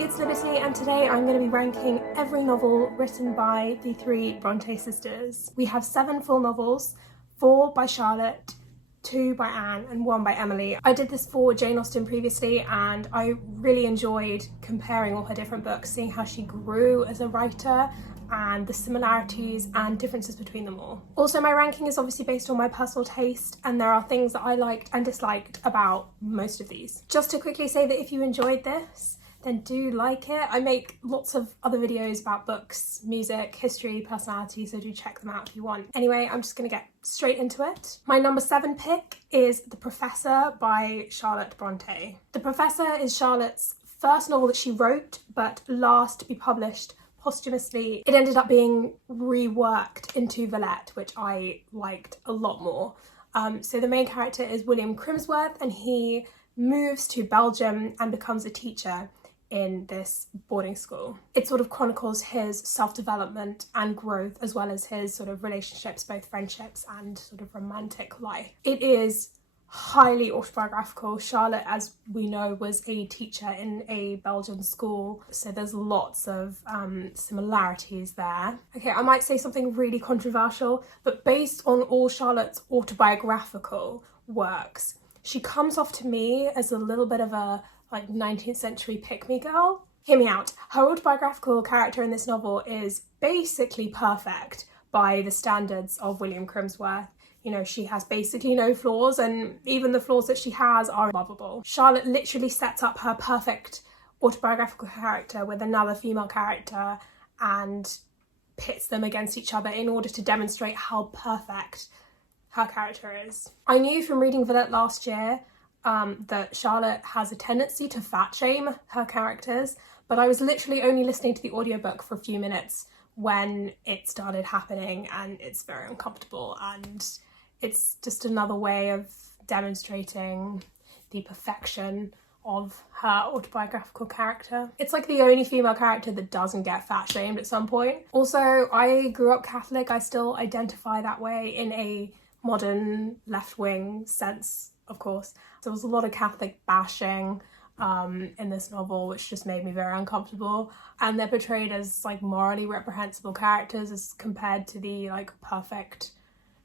it's Liberty, and today I'm going to be ranking every novel written by the three Bronte sisters. We have 7 full novels, 4 by Charlotte, 2 by Anne and 1 by Emily. I did this for Jane Austen previously and I really enjoyed comparing all her different books, seeing how she grew as a writer and the similarities and differences between them all. Also, my ranking is obviously based on my personal taste and there are things that I liked and disliked about most of these. Just to quickly say that if you enjoyed this, then do like it. I make lots of other videos about books, music, history, personality, so do check them out if you want. Anyway, I'm just gonna get straight into it. My number 7 pick is The Professor by Charlotte Bronte. The Professor is Charlotte's first novel that she wrote, but last to be published posthumously. It ended up being reworked into Villette, which I liked a lot more. So the main character is William Crimsworth and he moves to Belgium and becomes a teacher in this boarding school. It sort of chronicles his self-development and growth as well as his sort of relationships, both friendships and sort of romantic life. It is highly autobiographical. Charlotte, as we know, was a teacher in a Belgian school, so there's lots of similarities there. Okay, I might say something really controversial, but based on all Charlotte's autobiographical works, she comes off to me as a little bit of a 19th century pick-me girl. Hear me out. Her autobiographical character in this novel is basically perfect by the standards of William Crimsworth. You know, she has basically no flaws and even the flaws that she has are lovable. Charlotte literally sets up her perfect autobiographical character with another female character and pits them against each other in order to demonstrate how perfect her character is. I knew from reading Villette last year that Charlotte has a tendency to fat shame her characters, but I was literally only listening to the audiobook for a few minutes when it started happening and it's very uncomfortable and it's just another way of demonstrating the perfection of her autobiographical character. It's like the only female character that doesn't get fat shamed at some point. Also, I grew up Catholic. I still identify that way in a modern left-wing sense, of course. There was a lot of Catholic bashing in this novel, which just made me very uncomfortable. And they're portrayed as morally reprehensible characters as compared to the perfect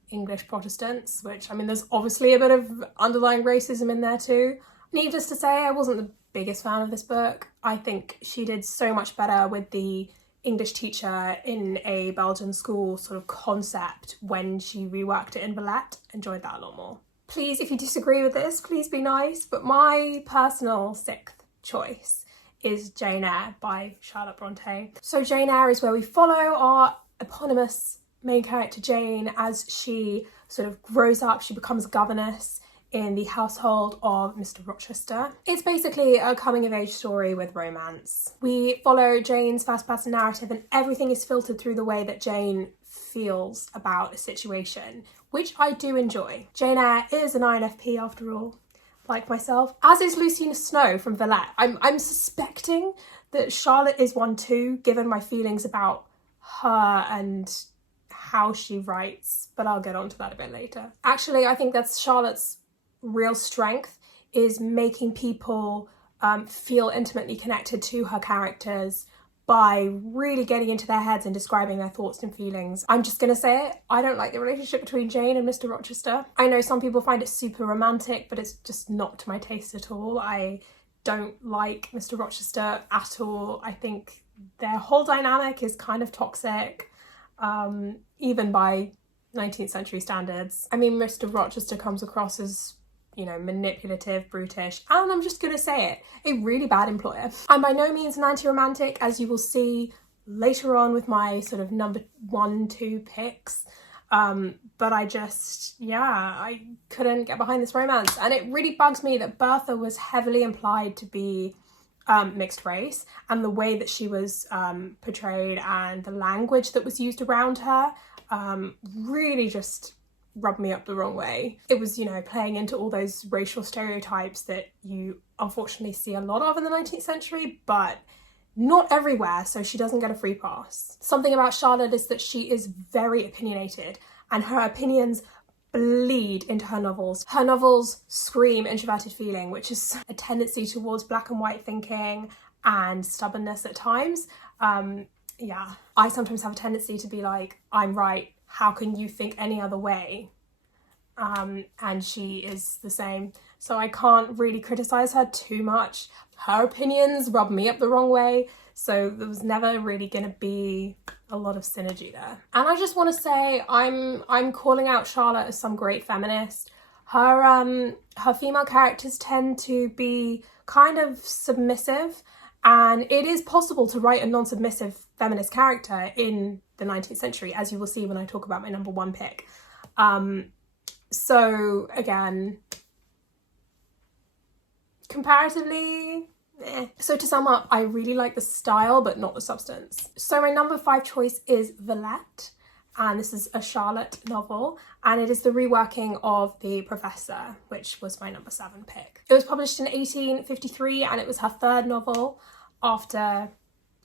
English Protestants, which, I mean, there's obviously a bit of underlying racism in there too. Needless to say, I wasn't the biggest fan of this book. I think she did so much better with the English teacher in a Belgian school sort of concept when she reworked it in Villette. Enjoyed that a lot more. Please, if you disagree with this, please be nice, but my personal 6th choice is Jane Eyre by Charlotte Bronte. So Jane Eyre is where we follow our eponymous main character Jane as she sort of grows up. She becomes a governess in the household of Mr. Rochester. It's basically a coming-of-age story with romance. We follow Jane's first-person narrative and everything is filtered through the way that Jane feels about a situation, which I do enjoy. Jane Eyre is an INFP after all, like myself, as is Lucina Snow from Villette. I'm suspecting that Charlotte is one too, given my feelings about her and how she writes, but I'll get onto that a bit later. Actually, I think that's Charlotte's real strength, is making people feel intimately connected to her characters by really getting into their heads and describing their thoughts and feelings. I'm just gonna say it, I don't like the relationship between Jane and Mr. Rochester. I know some people find it super romantic, but it's just not to my taste at all. I don't like Mr. Rochester at all. I think their whole dynamic is kind of toxic, even by 19th century standards. I mean, Mr. Rochester comes across as, you know, manipulative, brutish, and I'm just gonna say it, a really bad employer. I'm by no means an anti-romantic, as you will see later on with my sort of number 1, 2 picks, but I couldn't get behind this romance, and it really bugs me that Bertha was heavily implied to be mixed race, and the way that she was portrayed and the language that was used around her really just rubbed me up the wrong way. It was, you know, playing into all those racial stereotypes that you unfortunately see a lot of in the 19th century, but not everywhere, so she doesn't get a free pass. Something about Charlotte is that she is very opinionated and her opinions bleed into her novels. Her novels scream introverted feeling, which is a tendency towards black and white thinking and stubbornness at times. Yeah, I sometimes have a tendency to be like, I'm right, how can you think any other way? And she is the same. So I can't really criticize her too much. Her opinions rub me up the wrong way. So there was never really going to be a lot of synergy there. And I just want to say I'm calling out Charlotte as some great feminist. Her female characters tend to be kind of submissive, and it is possible to write a non-submissive feminist character in the 19th century, as you will see when I talk about my number one pick. So again, comparatively, So to sum up, I really like the style, but not the substance. So my number 5 choice is Villette, and this is a Charlotte novel, and it is the reworking of The Professor, which was my number 7 pick. It was published in 1853, and it was her 3rd novel after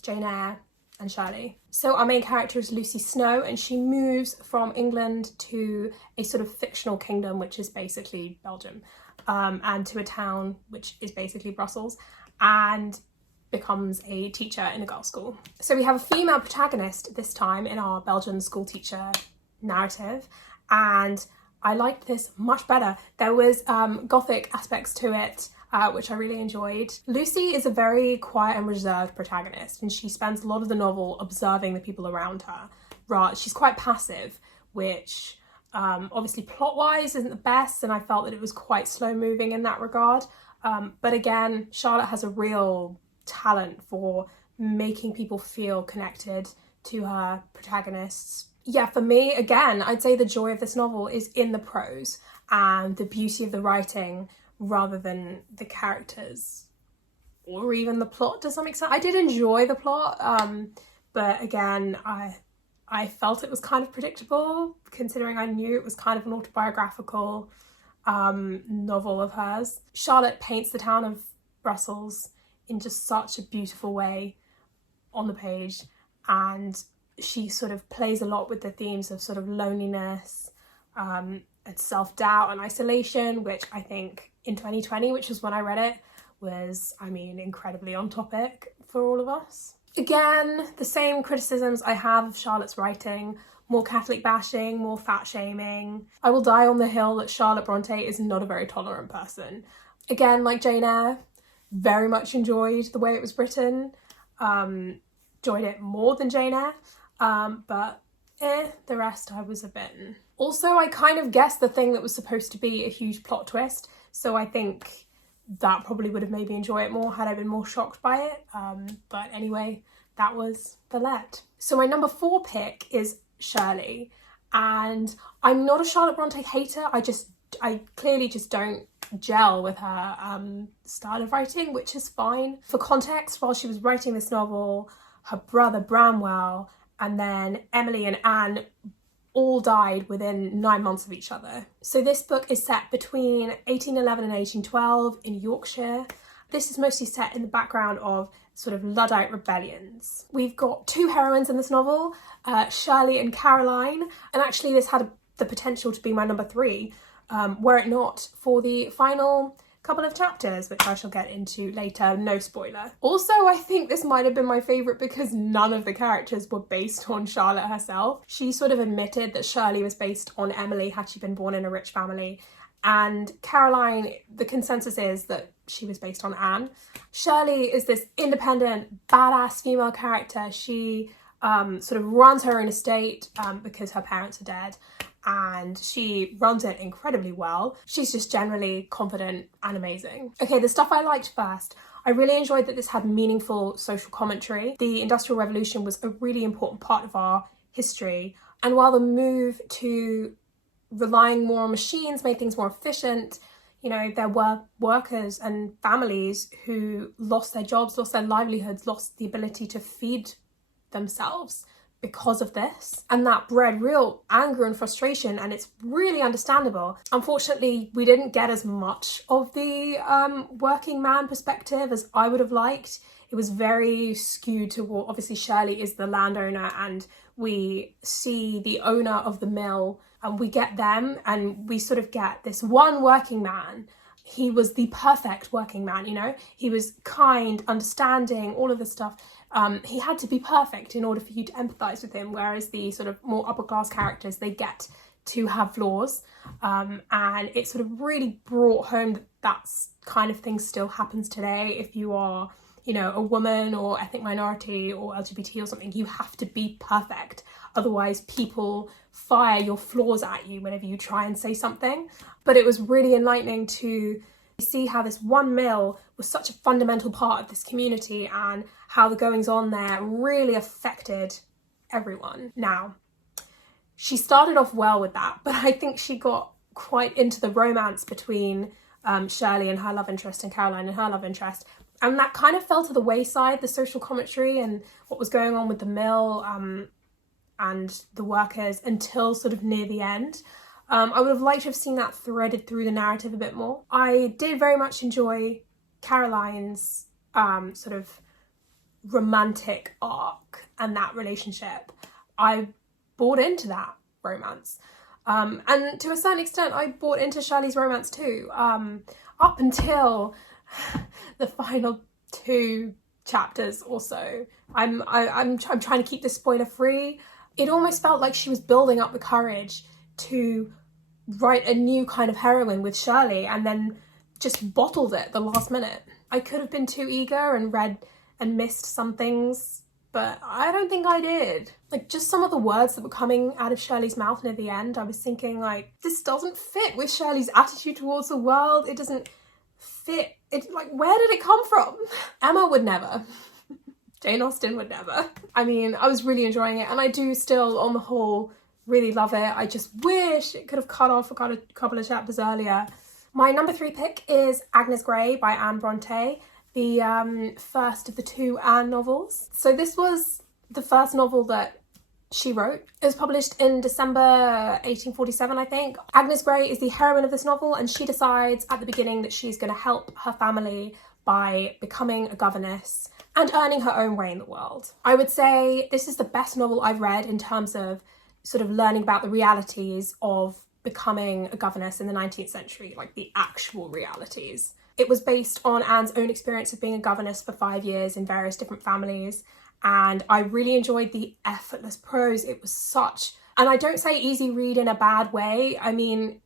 Jane Eyre and Shirley. So our main character is Lucy Snow, and she moves from England to a sort of fictional kingdom, which is basically Belgium, and to a town which is basically Brussels, and becomes a teacher in a girls' school. So we have a female protagonist this time in our Belgian school teacher narrative, and I liked this much better. There was gothic aspects to it, which I really enjoyed. Lucy is a very quiet and reserved protagonist, and she spends a lot of the novel observing the people around her. She's quite passive, which obviously plot-wise isn't the best, and I felt that it was quite slow-moving in that regard. But again, Charlotte has a real talent for making people feel connected to her protagonists. Yeah, for me, again, I'd say the joy of this novel is in the prose and the beauty of the writing rather than the characters or even the plot to some extent. I did enjoy the plot, but again, I felt it was kind of predictable, considering I knew it was kind of an autobiographical novel of hers. Charlotte paints the town of Brussels in just such a beautiful way on the page, and she sort of plays a lot with the themes of sort of loneliness, and self-doubt and isolation, which I think in 2020, which was when I read it, was, I mean, incredibly on topic for all of us. Again, the same criticisms I have of Charlotte's writing: more Catholic bashing, more fat shaming. I will die on the hill that Charlotte Bronte is not a very tolerant person. Again, like Jane Eyre, very much enjoyed the way it was written. Enjoyed it more than Jane Eyre, but the rest I was a bit... Also, I kind of guessed the thing that was supposed to be a huge plot twist, so I think that probably would have made me enjoy it more had I been more shocked by it. But anyway, that was Villette. So my number 4 pick is Shirley, and I'm not a Charlotte Bronte hater. I clearly just don't gel with her style of writing, which is fine. For context, while she was writing this novel, her brother Bramwell and then Emily and Anne all died within 9 months of each other. So this book is set between 1811 and 1812 in Yorkshire. This is mostly set in the background of sort of Luddite rebellions. We've got 2 heroines in this novel, Shirley and Caroline, and actually this had the potential to be my number 3, were it not for the final couple of chapters, which I shall get into later, no spoiler. Also, I think this might have been my favourite because none of the characters were based on Charlotte herself. She sort of admitted that Shirley was based on Emily had she been born in a rich family, and Caroline, the consensus is that she was based on Anne. Shirley is this independent, badass female character. She sort of runs her own estate because her parents are dead, and she runs it incredibly well. She's just generally confident and amazing. Okay, the stuff I liked first. I really enjoyed that this had meaningful social commentary. The Industrial Revolution was a really important part of our history, and while the move to relying more on machines made things more efficient, you know, there were workers and families who lost their jobs, lost their livelihoods, lost the ability to feed themselves because of this, and that bred real anger and frustration, and it's really understandable. Unfortunately, we didn't get as much of the working man perspective as I would have liked. It was very skewed toward, obviously Shirley is the landowner, and we see the owner of the mill, and we get them, and we sort of get this one working man he was the perfect working man, you know? He was kind, understanding, all of this stuff. He had to be perfect in order for you to empathise with him, whereas the sort of more upper class characters, they get to have flaws. And it sort of really brought home that that's kind of thing still happens today. If you are, you know, a woman or ethnic minority or LGBT or something, you have to be perfect. Otherwise, people fire your flaws at you whenever you try and say something. But it was really enlightening to see how this one mill was such a fundamental part of this community and how the goings on there really affected everyone. Now, she started off well with that, but I think she got quite into the romance between Shirley and her love interest and Caroline and her love interest. And that kind of fell to the wayside, the social commentary and what was going on with the mill and the workers, until sort of near the end. I would have liked to have seen that threaded through the narrative a bit more. I did very much enjoy Caroline's sort of romantic arc and that relationship. I bought into that romance. And to a certain extent, I bought into Shirley's romance too, up until the final 2 chapters or so. I'm trying to keep this spoiler free. It almost felt like she was building up the courage to write a new kind of heroine with Shirley and then just bottled it at the last minute. I could have been too eager and read and missed some things, but I don't think I did. Like, just some of the words that were coming out of Shirley's mouth near the end, I was thinking, like, this doesn't fit with Shirley's attitude towards the world. It doesn't fit. It, like, where did it come from? Emma would never. Jane Austen would never. I mean, I was really enjoying it, and I do still, on the whole, really love it. I just wish it could have cut off a couple of chapters earlier. My number 3 pick is Agnes Grey by Anne Bronte, the first of the 2 Anne novels. So this was the first novel that she wrote. It was published in December 1847, I think. Agnes Grey is the heroine of this novel, and she decides at the beginning that she's going to help her family by becoming a governess and earning her own way in the world. I would say this is the best novel I've read in terms of sort of learning about the realities of becoming a governess in the 19th century, like the actual realities. It was based on Anne's own experience of being a governess for 5 years in various different families, and I really enjoyed the effortless prose. It was such, and I don't say easy read in a bad way, I mean,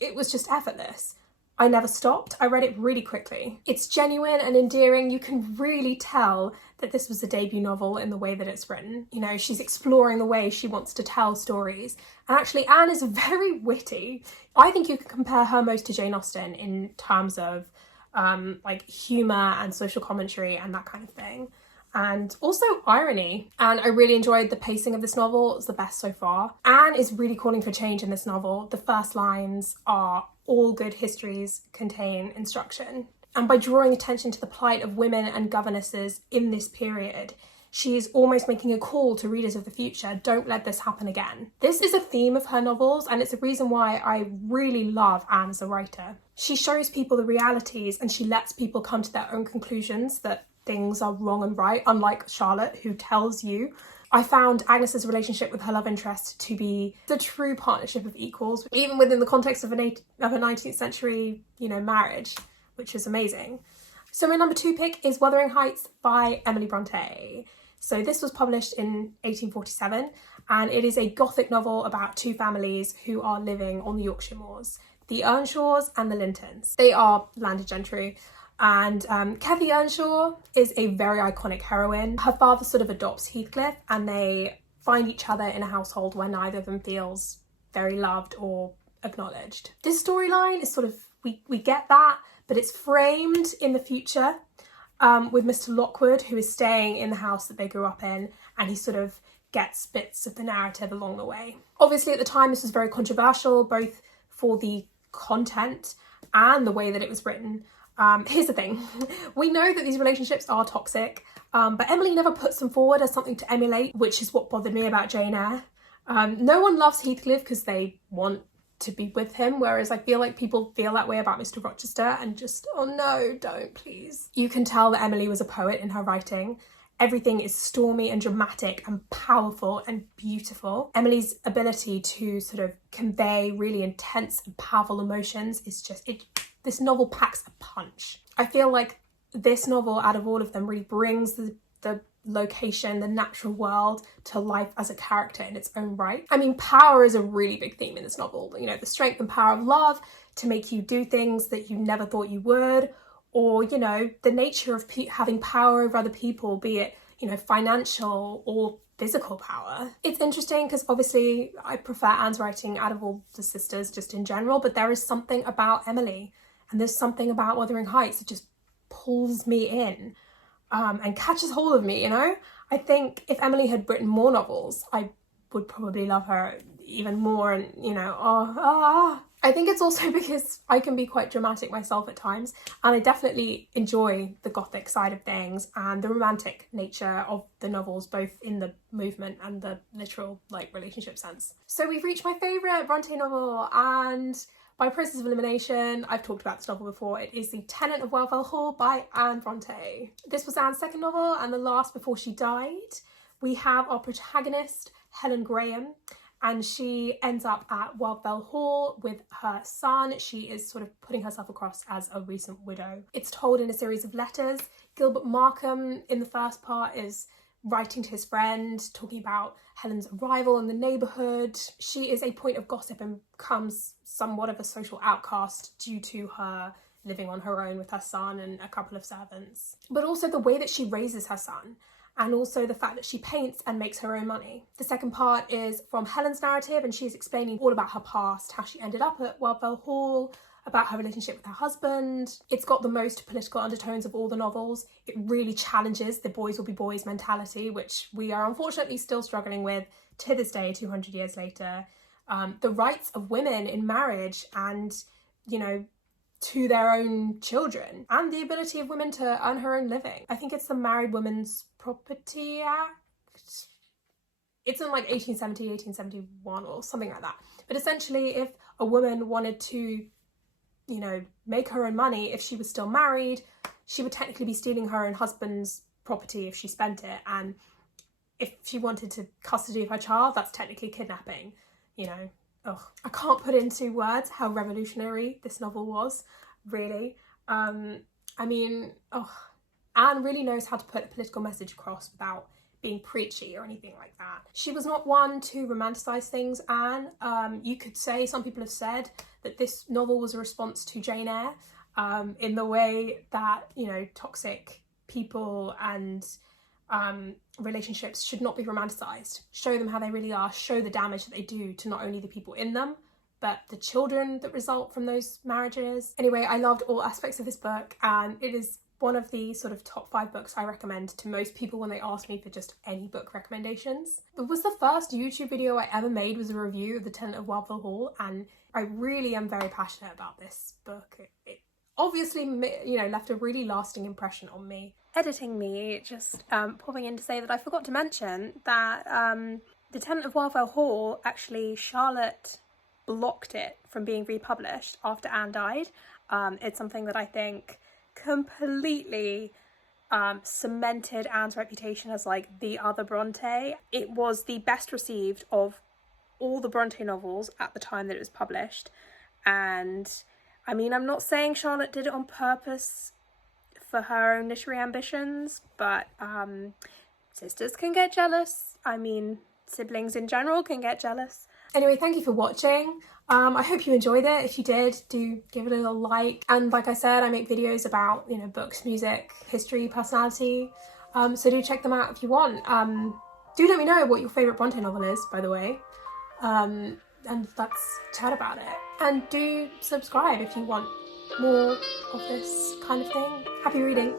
it was just effortless. I never stopped. I read it really quickly. It's genuine and endearing. You can really tell that this was a debut novel in the way that it's written. You know, she's exploring the way she wants to tell stories. And actually, Anne is very witty. I think you can compare her most to Jane Austen in terms of like humour and social commentary and that kind of thing. And also irony. And I really enjoyed the pacing of this novel. It's the best so far. Anne is really calling for change in this novel. The first lines are, "All good histories contain instruction." And by drawing attention to the plight of women and governesses in this period, she's almost making a call to readers of the future, don't let this happen again. This is a theme of her novels, and it's a reason why I really love Anne as a writer. She shows people the realities and she lets people come to their own conclusions that things are wrong and right, unlike Charlotte, who tells you. I found Agnes's relationship with her love interest to be the true partnership of equals, even within the context of a 19th century, you know, marriage, which is amazing. So my number 2 pick is Wuthering Heights by Emily Bronte. So this was published in 1847, and it is a Gothic novel about 2 families who are living on the Yorkshire moors, the Earnshaws and the Lintons. They are landed gentry. And Cathy Earnshaw is a very iconic heroine. Her father sort of adopts Heathcliff, and they find each other in a household where neither of them feels very loved or acknowledged. This storyline is sort of, we get that, but it's framed in the future with Mr. Lockwood, who is staying in the house that they grew up in, and he sort of gets bits of the narrative along the way. Obviously at the time this was very controversial, both for the content and the way that it was written. Here's the thing, we know that these relationships are toxic, but Emily never puts them forward as something to emulate, which is what bothered me about Jane Eyre. No one loves Heathcliff because they want to be with him, whereas I feel like people feel that way about Mr. Rochester and just, oh no, don't please. You can tell that Emily was a poet in her writing. Everything is stormy and dramatic and powerful and beautiful. Emily's ability to sort of convey really intense and powerful emotions is just, this novel packs a punch. I feel like this novel, out of all of them, really brings the location, the natural world to life as a character in its own right. I mean, power is a really big theme in this novel. You know, the strength and power of love to make you do things that you never thought you would, or, you know, the nature of having power over other people, be it, you know, financial or physical power. It's interesting because obviously I prefer Anne's writing out of all the sisters just in general, but there is something about Emily and there's something about Wuthering Heights that just pulls me in and catches hold of me, you know? I think if Emily had written more novels, I would probably love her even more, and, you know, I think it's also because I can be quite dramatic myself at times, and I definitely enjoy the gothic side of things and the romantic nature of the novels, both in the movement and the literal, like, relationship sense. So we've reached my favourite Bronte novel, and by process of elimination, I've talked about this novel before. It is The Tenant of Wildfell Hall by Anne Bronte. This was Anne's second novel and the last before she died. We have our protagonist, Helen Graham, and she ends up at Wildfell Hall with her son. She is sort of putting herself across as a recent widow. It's told in a series of letters. Gilbert Markham in the first part is writing to his friend, talking about Helen's arrival in the neighbourhood. She is a point of gossip and becomes somewhat of a social outcast due to her living on her own with her son and a couple of servants. But also the way that she raises her son, and also the fact that she paints and makes her own money. The second part is from Helen's narrative, and she's explaining all about her past, how she ended up at Wildfell Hall, about her relationship with her husband. It's got the most political undertones of all the novels. It really challenges the boys will be boys mentality, which we are unfortunately still struggling with to this day, 200 years later. The rights of women in marriage and, you know, to their own children, and the ability of women to earn her own living. I think it's the Married Women's Property Act. It's in like 1870, 1871 or something like that. But essentially, if a woman wanted to, you know, make her own money, if she was still married, she would technically be stealing her own husband's property if she spent it. And if she wanted to custody of her child, that's technically kidnapping, you know. Ugh. I can't put into words how revolutionary this novel was, really. I mean, Anne really knows how to put a political message across without being preachy or anything like that. She was not one to romanticize things, Anne. You could say, some people have said, that this novel was a response to Jane Eyre, in the way that, you know, toxic people and relationships should not be romanticized. Show them how they really are, show the damage that they do to not only the people in them, but the children that result from those marriages. Anyway, I loved all aspects of this book, and it is one of the sort of top 5 books I recommend to most people when they ask me for just any book recommendations. It was the first YouTube video I ever made, was a review of The Tenant of Wildfell Hall, and I really am very passionate about this book. It obviously, you know, left a really lasting impression on me. Editing me just popping in to say that I forgot to mention that The Tenant of Wildfell Hall, actually Charlotte blocked it from being republished after Anne died. It's something that I think completely cemented Anne's reputation as like the other Bronte. It was the best received of all the Bronte novels at the time that it was published, and I mean, I'm not saying Charlotte did it on purpose for her own literary ambitions, but sisters can get jealous. I mean, siblings in general can get jealous. Anyway, thank you for watching. I hope you enjoyed it. If you did, do give it a little like. And like I said, I make videos about, you know, books, music, history, personality. So do check them out if you want. Do let me know what your favourite Bronte novel is, by the way. And let's chat about it. And do subscribe if you want more of this kind of thing. Happy reading.